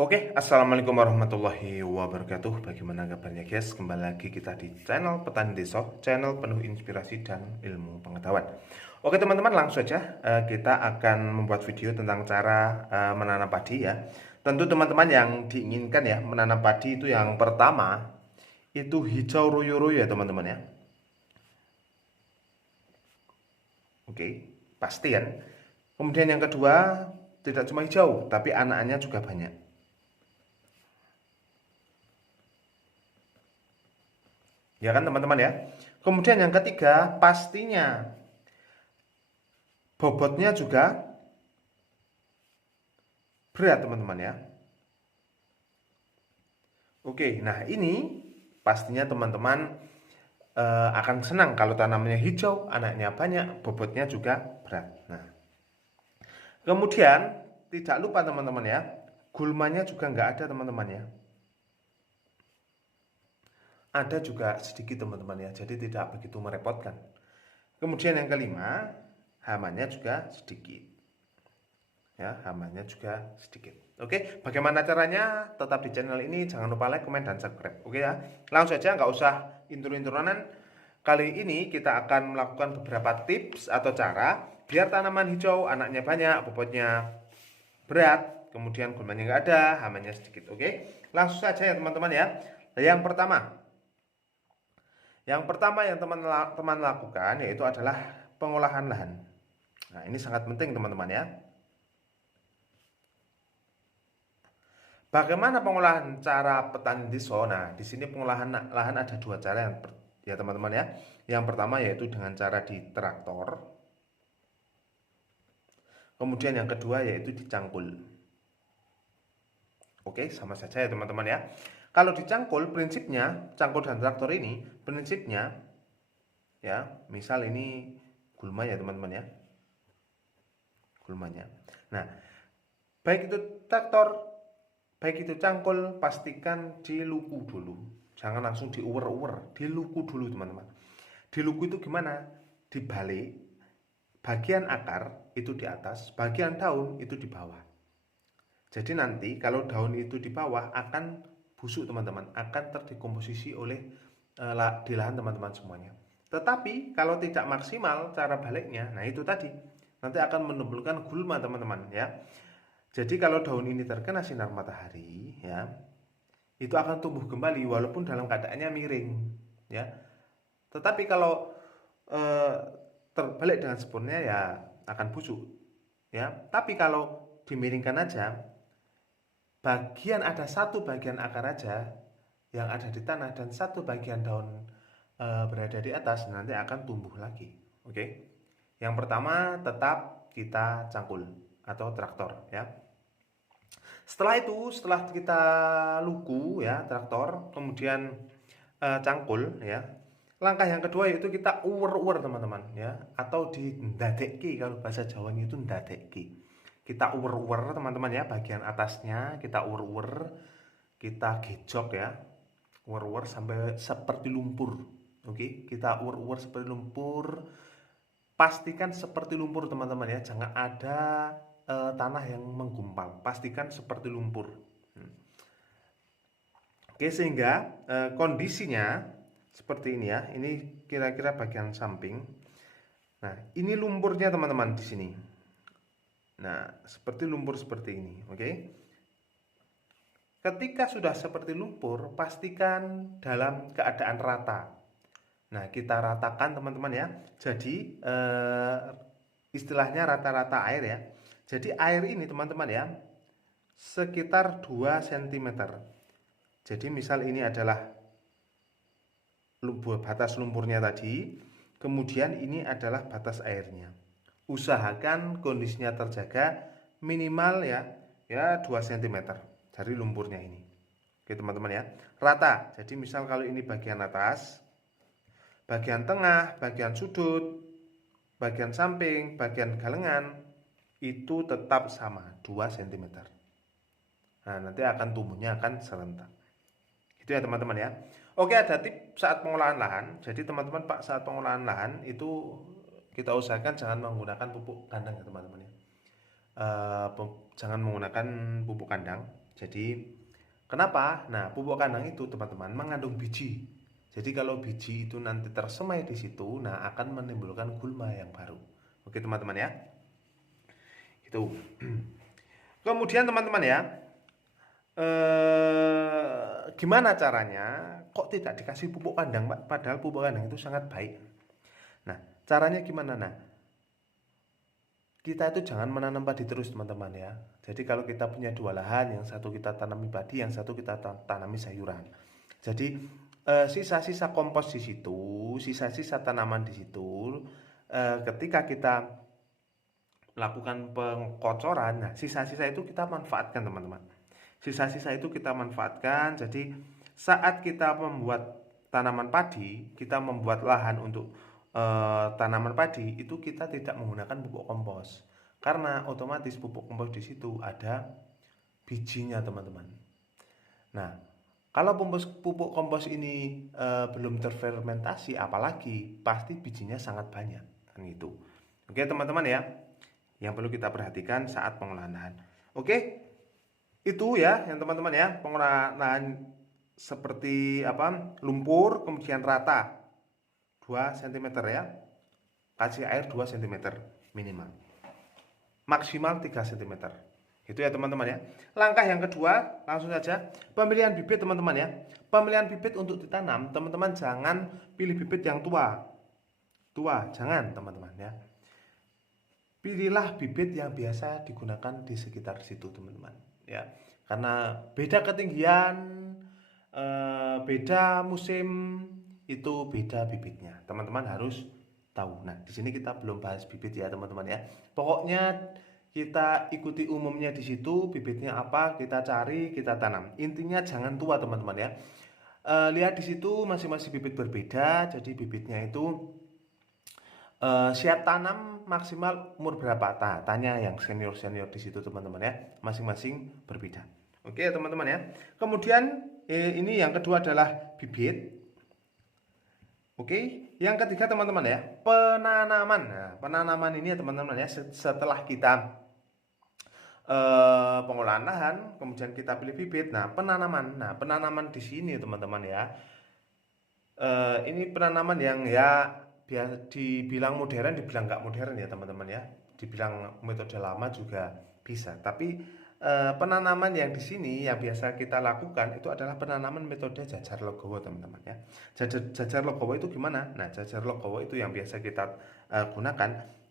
Oke, assalamualaikum warahmatullahi wabarakatuh. Bagaimana kabarnya guys? Kembali lagi kita di channel Petani Desa, channel penuh inspirasi dan ilmu pengetahuan. Oke teman-teman, langsung saja kita akan membuat video tentang cara menanam padi ya. Tentu teman-teman yang diinginkan ya menanam padi itu yang pertama itu hijau royo-royo ya teman-teman ya. Oke, pasti kan. Kemudian yang kedua tidak cuma hijau, tapi anaknya juga banyak. Ya kan teman-teman ya. Kemudian yang ketiga, pastinya bobotnya juga berat teman-teman ya. Oke, nah ini pastinya teman-teman akan senang kalau tanamannya hijau, anaknya banyak, bobotnya juga berat. Nah, kemudian tidak lupa teman-teman ya, gulmanya juga nggak ada teman-teman ya. Ada juga sedikit teman-teman ya, jadi tidak begitu merepotkan. Kemudian yang kelima, hamanya juga sedikit. Ya, hamanya juga sedikit. Oke, bagaimana caranya? Tetap di channel ini, jangan lupa like, komen, dan subscribe. Oke ya, langsung saja, nggak usah intro-introan. Kali ini kita akan melakukan beberapa tips atau cara biar tanaman hijau anaknya banyak, bobotnya berat, kemudian gulmanya nggak ada, hamanya sedikit. Oke, langsung saja ya teman-teman ya. Yang pertama yang teman-teman lakukan yaitu adalah pengolahan lahan. Nah, ini sangat penting teman-teman ya. Bagaimana pengolahan cara petani desa? Nah, di sini pengolahan lahan ada dua cara ya teman-teman ya. Yang pertama yaitu dengan cara di traktor. Kemudian yang kedua yaitu dicangkul. Oke, sama saja ya teman-teman ya. Kalau dicangkul, prinsipnya cangkul dan traktor ini prinsipnya ya, misal ini gulma ya teman-teman ya. Gulmanya. Nah, baik itu traktor, baik itu cangkul, pastikan diluku dulu. Jangan langsung diuwer-uwer, diluku dulu teman-teman. Diluku itu gimana? Dibalik, bagian akar itu di atas, bagian daun itu di bawah. Jadi nanti kalau daun itu di bawah akan busuk teman-teman, akan terdekomposisi oleh di lahan teman-teman semuanya. Tetapi kalau tidak maksimal cara baliknya, nah itu tadi nanti akan menimbulkan gulma teman-teman ya. Jadi kalau daun ini terkena sinar matahari ya, itu akan tumbuh kembali walaupun dalam keadaannya miring ya. Tetapi kalau eh, terbalik dengan sempurna ya akan busuk ya. Tapi kalau dimiringkan aja, ada satu bagian akar aja yang ada di tanah dan satu bagian daun berada di atas, nanti akan tumbuh lagi. Oke. Yang pertama tetap kita cangkul atau traktor ya. Setelah kita luku ya traktor, kemudian cangkul ya. Langkah yang kedua yaitu kita uwer-uwer teman-teman ya, atau di ndadekke, kalau bahasa Jawanya itu ndadekke. Kita uwer-uwer teman-teman ya, bagian atasnya kita uwer-uwer, kita gejok ya. Uwer-uwer sampai seperti lumpur. Oke, kita uwer-uwer seperti lumpur. Pastikan seperti lumpur teman-teman ya, jangan ada tanah yang menggumpal. Pastikan seperti lumpur. Oke, sehingga kondisinya seperti ini ya. Ini kira-kira bagian samping. Nah, ini lumpurnya teman-teman di sini. Nah, seperti lumpur seperti ini, oke? Ketika sudah seperti lumpur, pastikan dalam keadaan rata. Nah, kita ratakan teman-teman ya. Jadi istilahnya rata-rata air ya. Jadi air ini teman-teman ya sekitar 2 cm. Jadi misal ini adalah batas lumpurnya tadi, kemudian ini adalah batas airnya. Usahakan kondisinya terjaga minimal ya 2 cm dari lumpurnya ini. Oke teman-teman ya, rata. Jadi misal kalau ini bagian atas, bagian tengah, bagian sudut, bagian samping, bagian galengan itu tetap sama 2 cm. Nah, nanti akan tumbuhnya akan serentak. Itu ya teman-teman ya. Oke, ada tips saat pengolahan lahan. Jadi teman-teman saat pengolahan lahan itu kita usahakan jangan menggunakan pupuk kandang ya teman-teman ya. jangan menggunakan pupuk kandang. Jadi kenapa? Nah, pupuk kandang itu teman-teman mengandung biji. Jadi kalau biji itu nanti tersemai di situ, nah akan menimbulkan gulma yang baru. Oke teman-teman ya. Itu. Kemudian teman-teman ya, gimana caranya? Kok tidak dikasih pupuk kandang, Pak? Padahal pupuk kandang itu sangat baik. Nah, caranya gimana? Nah, kita itu jangan menanam padi terus teman-teman ya. Jadi kalau kita punya dua lahan, yang satu kita tanami padi, yang satu kita tanami sayuran. Jadi sisa-sisa kompos di situ, sisa-sisa tanaman di situ, ketika kita lakukan pengkocoran, nah sisa-sisa itu kita manfaatkan teman-teman. Sisa-sisa itu kita manfaatkan. Jadi saat kita membuat tanaman padi, kita membuat lahan untuk tanaman padi, itu kita tidak menggunakan pupuk kompos, karena otomatis pupuk kompos di situ ada bijinya teman-teman. Nah, kalau pupuk kompos ini belum terfermentasi, apalagi pasti bijinya sangat banyak kan gitu. Oke teman-teman ya, yang perlu kita perhatikan saat pengolahan lahan. Oke, itu ya yang teman-teman ya, pengolahan lahan seperti apa, lumpur kemudian rata 2 cm ya, kasih air 2 cm minimal, maksimal 3 cm. Itu ya teman-teman ya. Langkah yang kedua, langsung saja pemilihan bibit teman-teman ya. Pemilihan bibit untuk ditanam, teman-teman jangan pilih bibit yang tua. Jangan teman-teman ya. Pilihlah bibit yang biasa digunakan di sekitar situ teman-teman ya. Karena beda ketinggian, beda musim, itu beda bibitnya. Teman-teman harus tahu. Nah, di sini kita belum bahas bibit ya teman-teman ya. Pokoknya kita ikuti umumnya di situ, bibitnya apa kita cari, kita tanam. Intinya jangan tua teman-teman ya. Lihat di situ masing-masing bibit berbeda, jadi bibitnya itu siap tanam maksimal umur berapa? Tanya yang senior di situ teman-teman ya. Masing-masing berbeda. Oke teman-teman ya. Kemudian ini yang kedua adalah bibit. Oke, yang ketiga teman-teman ya, penanaman. Nah, penanaman ini ya teman-teman ya, setelah kita pengolahan lahan, kemudian kita pilih bibit. Nah, penanaman di sini teman-teman ya, ini penanaman yang ya dibilang modern, dibilang nggak modern ya teman-teman ya, dibilang metode lama juga bisa. Tapi penanaman yang di sini yang biasa kita lakukan itu adalah penanaman metode jajar legowo teman-teman ya. Jajar legowo itu gimana? Nah, jajar legowo itu yang biasa kita gunakan.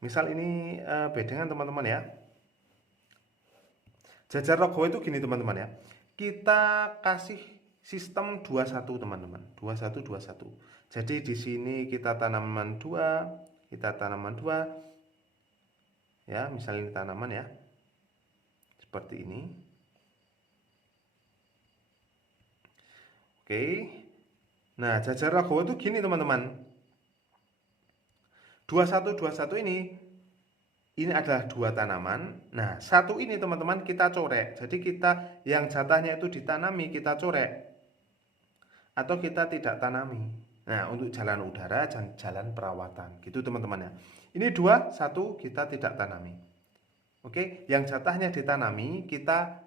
Misal ini bedengan teman-teman ya. Jajar legowo itu gini teman-teman ya. Kita kasih sistem 21 teman-teman. 21. Jadi di sini kita tanaman 2, kita tanaman 2. Ya, misalnya ini tanaman ya. Seperti ini. Oke. Nah, jajar legowo itu gini teman-teman. 21 ini adalah 2 tanaman. Nah, 1 ini teman-teman kita corek. Jadi kita yang jatahnya itu ditanami kita corek. Atau kita tidak tanami. Nah, untuk jalan udara dan jalan perawatan. Gitu teman-teman ya. Ini 2, 1 kita tidak tanami. Oke, yang jatahnya ditanami kita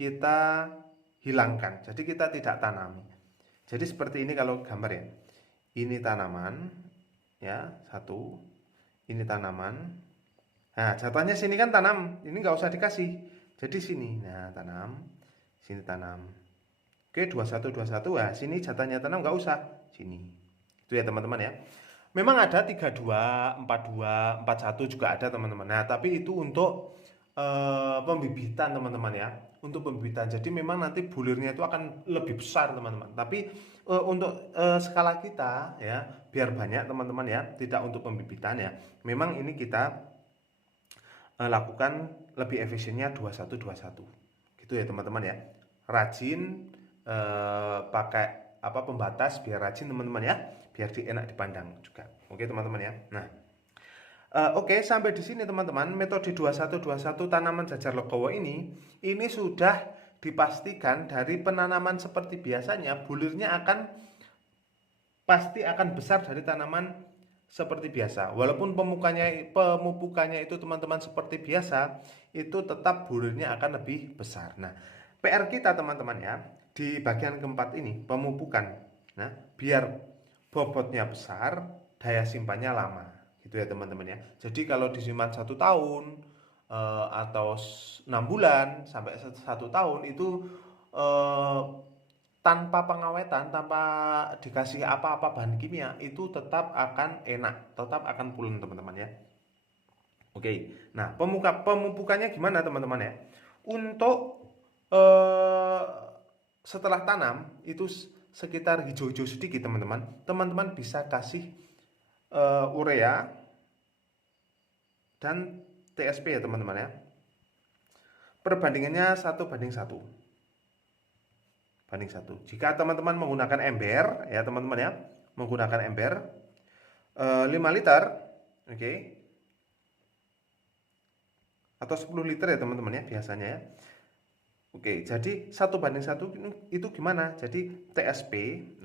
kita hilangkan. Jadi kita tidak tanami. Jadi seperti ini kalau gambar ya. Ini tanaman ya, 1. Ini tanaman. Nah, jatahnya sini kan tanam. Ini nggak usah dikasih. Jadi sini. Nah, tanam. Sini tanam. Oke, 21. Nah, sini jatahnya tanam nggak usah. Sini. Itu ya teman-teman ya. Memang ada 32, 42, 41 juga ada teman-teman. Nah, tapi itu untuk pembibitan teman-teman ya. Untuk pembibitan. Jadi memang nanti bulirnya itu akan lebih besar teman-teman. Tapi untuk skala kita ya, biar banyak teman-teman ya, tidak untuk pembibitan ya. Memang ini kita lakukan lebih efisiennya 21. Gitu ya teman-teman ya. Rajin pakai pembatas biar rajin teman-teman ya. Biar enak dipandang juga. Oke teman-teman ya. Nah, oke, sampai di sini teman-teman, metode 21 tanaman jajar legowo ini sudah dipastikan dari penanaman seperti biasanya bulirnya pasti akan besar dari tanaman seperti biasa. Walaupun pemupukannya itu teman-teman seperti biasa, itu tetap bulirnya akan lebih besar. Nah, PR kita teman-teman ya, di bagian keempat ini, pemupukan. Nah, biar bobotnya besar, daya simpannya lama. Gitu ya teman-teman ya. Jadi kalau disimpan 1 tahun, atau 6 bulan sampai 1 tahun itu, eh, tanpa pengawetan, tanpa dikasih apa-apa bahan kimia, itu tetap akan enak, tetap akan pulen teman-teman ya. Oke, nah pemupukannya gimana teman-teman ya? Untuk eh, setelah tanam itu sekitar hijau-hijau sedikit teman-teman, teman-teman bisa kasih urea dan TSP ya teman-teman ya. Perbandingannya 1:1. Banding 1. Jika teman-teman menggunakan ember ya teman-teman ya, menggunakan ember 5 liter, oke, atau 10 liter ya teman-teman ya biasanya ya. Oke, jadi 1:1 itu gimana? Jadi TSP,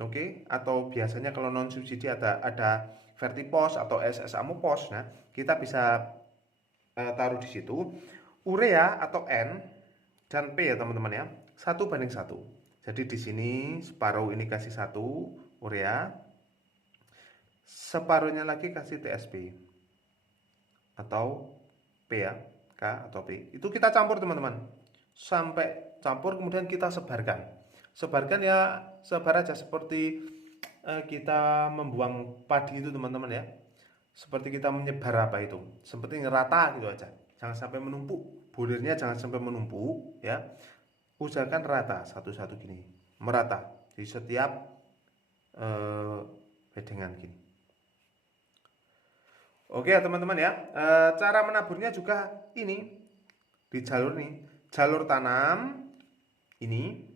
oke, atau biasanya kalau non subsidi ada Vertipos atau SS Amopos. Nah, kita bisa taruh di situ. Urea atau N dan P ya teman-teman ya. 1:1. Jadi di sini separuh ini kasih 1 urea, separuhnya lagi kasih TSP atau P ya, K atau P. Itu kita campur teman-teman. Sampai campur kemudian kita sebarkan. Sebarkan ya sebar aja seperti kita membuang padi itu teman-teman ya. Seperti kita menyebar apa itu. Seperti ngerata gitu aja. Jangan sampai menumpuk. Bulirnya jangan sampai menumpuk ya. Usahakan rata satu-satu gini, merata di setiap bedengan gini. Oke ya teman-teman ya, cara menaburnya juga ini di jalur nih, jalur tanam ini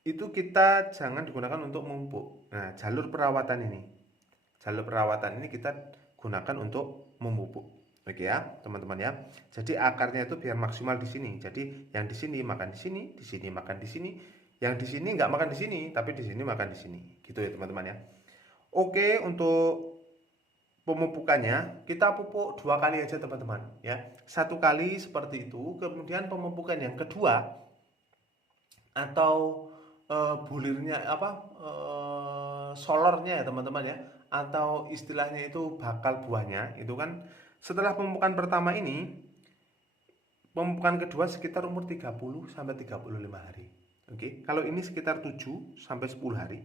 itu kita jangan digunakan untuk memupuk. Nah, jalur perawatan ini kita gunakan untuk memupuk. Oke ya, teman-teman ya. Jadi akarnya itu biar maksimal di sini. Jadi yang di sini makan di sini makan di sini, yang di sini nggak makan di sini, tapi di sini makan di sini. Gitu ya teman-teman ya. Oke, untuk pemupukannya kita pupuk 2 kali aja teman-teman ya. 1 kali seperti itu, kemudian pemupukan yang kedua atau bulirnya apa, solornya ya teman-teman ya, atau istilahnya itu bakal buahnya itu kan setelah pemupukan pertama ini, pemupukan kedua sekitar umur 30 sampai 35 hari. Oke, kalau ini sekitar 7 sampai 10 hari.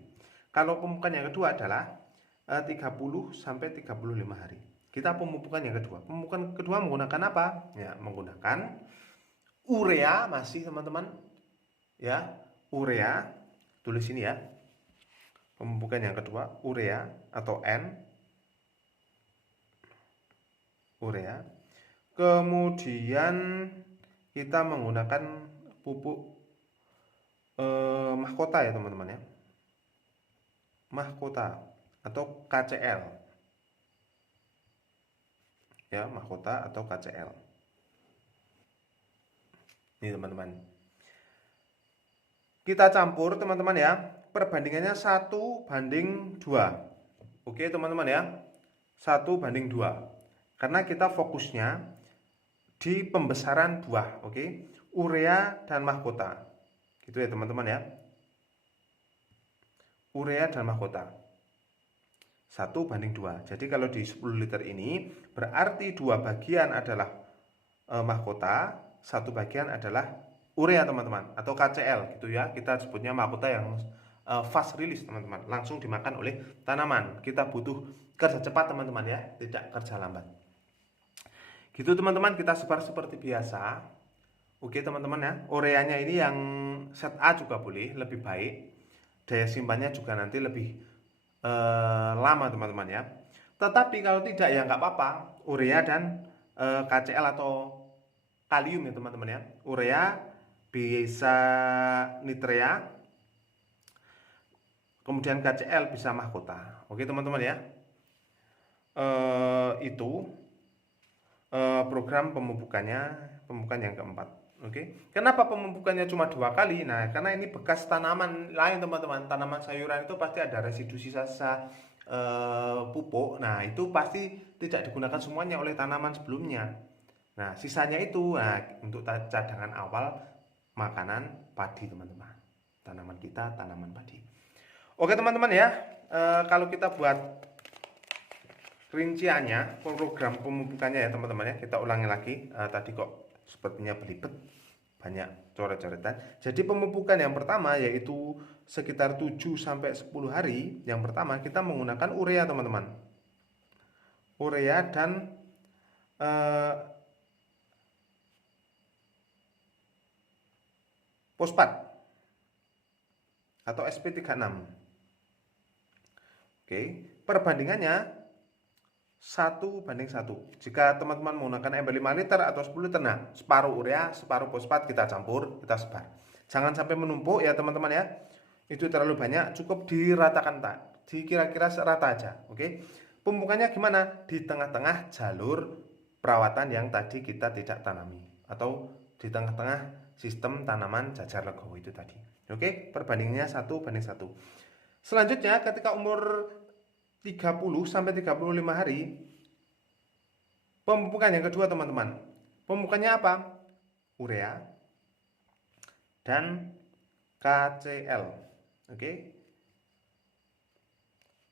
Kalau pemupukan yang kedua adalah 30 sampai 35 hari. Kita pemupukan yang kedua. Pemupukan kedua menggunakan apa? Ya, menggunakan urea masih teman-teman. Ya, urea. Tulis ini ya. Pemupukan yang kedua, urea atau N. Urea. Kemudian kita menggunakan pupuk mahkota ya teman-teman ya. Mahkota atau KCL. Ya, mahkota atau KCL. Ini teman-teman. Kita campur teman-teman ya. Perbandingannya 1:2. Oke teman-teman ya. 1:2. Karena kita fokusnya di pembesaran buah, oke? Urea dan mahkota. Gitu ya teman-teman ya. Urea dan mahkota. 1:2. Jadi kalau di 10 liter ini berarti 2 bagian adalah mahkota, 1 bagian adalah urea teman-teman atau KCL gitu ya. Kita sebutnya mahkota yang fast release teman-teman, langsung dimakan oleh tanaman. Kita butuh kerja cepat teman-teman ya, tidak kerja lambat. Gitu teman-teman, kita sebar seperti biasa. Oke teman-teman ya, ureanya ini yang set A juga boleh, lebih baik. Daya simpannya juga nanti lebih lama teman-teman ya. Tetapi kalau tidak ya nggak apa-apa, urea dan KCL atau kalium ya teman-teman ya. Urea bisa nitrea, kemudian KCL bisa mahkota. Oke teman-teman ya. Itu program pemupukan yang keempat. Oke. Kenapa pemupukannya cuma 2 kali? Nah, karena ini bekas tanaman lain teman-teman. Tanaman sayuran itu pasti ada residu sisa-sisa pupuk, nah itu pasti tidak digunakan semuanya oleh tanaman sebelumnya. Nah, sisanya itu untuk cadangan awal makanan padi, teman-teman. Tanaman kita tanaman padi. Oke, teman-teman ya. Kalau kita buat rinciannya, program pemupukannya ya, teman-teman ya. Kita ulangi lagi. Tadi kok sepertinya belibet, banyak coret-coretan. Jadi pemupukan yang pertama yaitu sekitar 7 sampai 10 hari. Yang pertama kita menggunakan urea, teman-teman. Urea dan fosfat atau SP36. Oke, perbandingannya 1:1. Jika teman-teman menggunakan ember 5 liter atau 10 liter, nah separuh urea, separuh fosfat kita campur, kita sebar. Jangan sampai menumpuk ya teman-teman ya. Itu terlalu banyak, cukup diratakan tak. Kira-kira serata aja, oke. Pemupukannya gimana? Di tengah-tengah jalur perawatan yang tadi kita tidak tanami, atau di tengah-tengah sistem tanaman jajar legowo itu tadi. Oke, perbandingannya 1:1. Selanjutnya ketika umur 30 sampai 35 hari, pemupukan yang kedua, teman-teman. Pemupukannya apa? Urea dan KCl. Oke.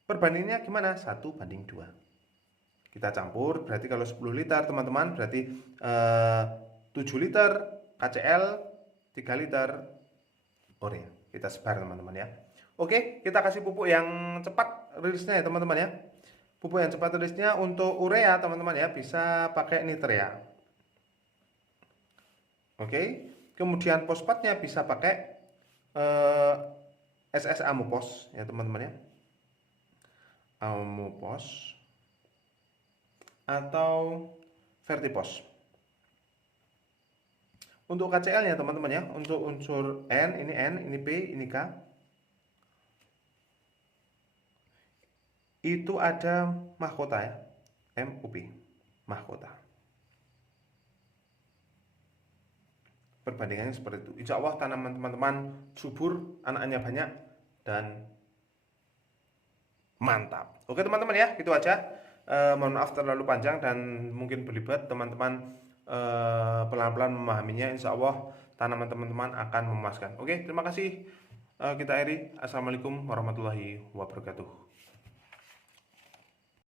Perbandingannya gimana? 1:2. Kita campur, berarti kalau 10 liter teman-teman, berarti 7 liter KCl, 3 liter urea. Kita sebar, teman-teman ya. Oke, kita kasih pupuk yang cepat rilisnya ya, teman-teman ya. Pupuk yang cepat rilisnya untuk urea, teman-teman ya, bisa pakai nitrea. Oke, kemudian fosfatnya bisa pakai SS Amopos ya, teman-teman ya. Amopos atau Vertipos. Untuk KCl-nya, teman-teman ya, untuk unsur N, ini P, ini K. Itu ada mahkota ya, MUP, mahkota. Perbandingannya seperti itu. Insya Allah tanaman teman-teman subur, anaknya banyak, dan mantap. Oke teman-teman ya, gitu aja. Mohon maaf terlalu panjang dan mungkin belibet. Teman-teman pelan-pelan memahaminya. Insya Allah tanaman teman-teman akan memuaskan. Oke, terima kasih. Kita akhiri. Assalamualaikum warahmatullahi wabarakatuh.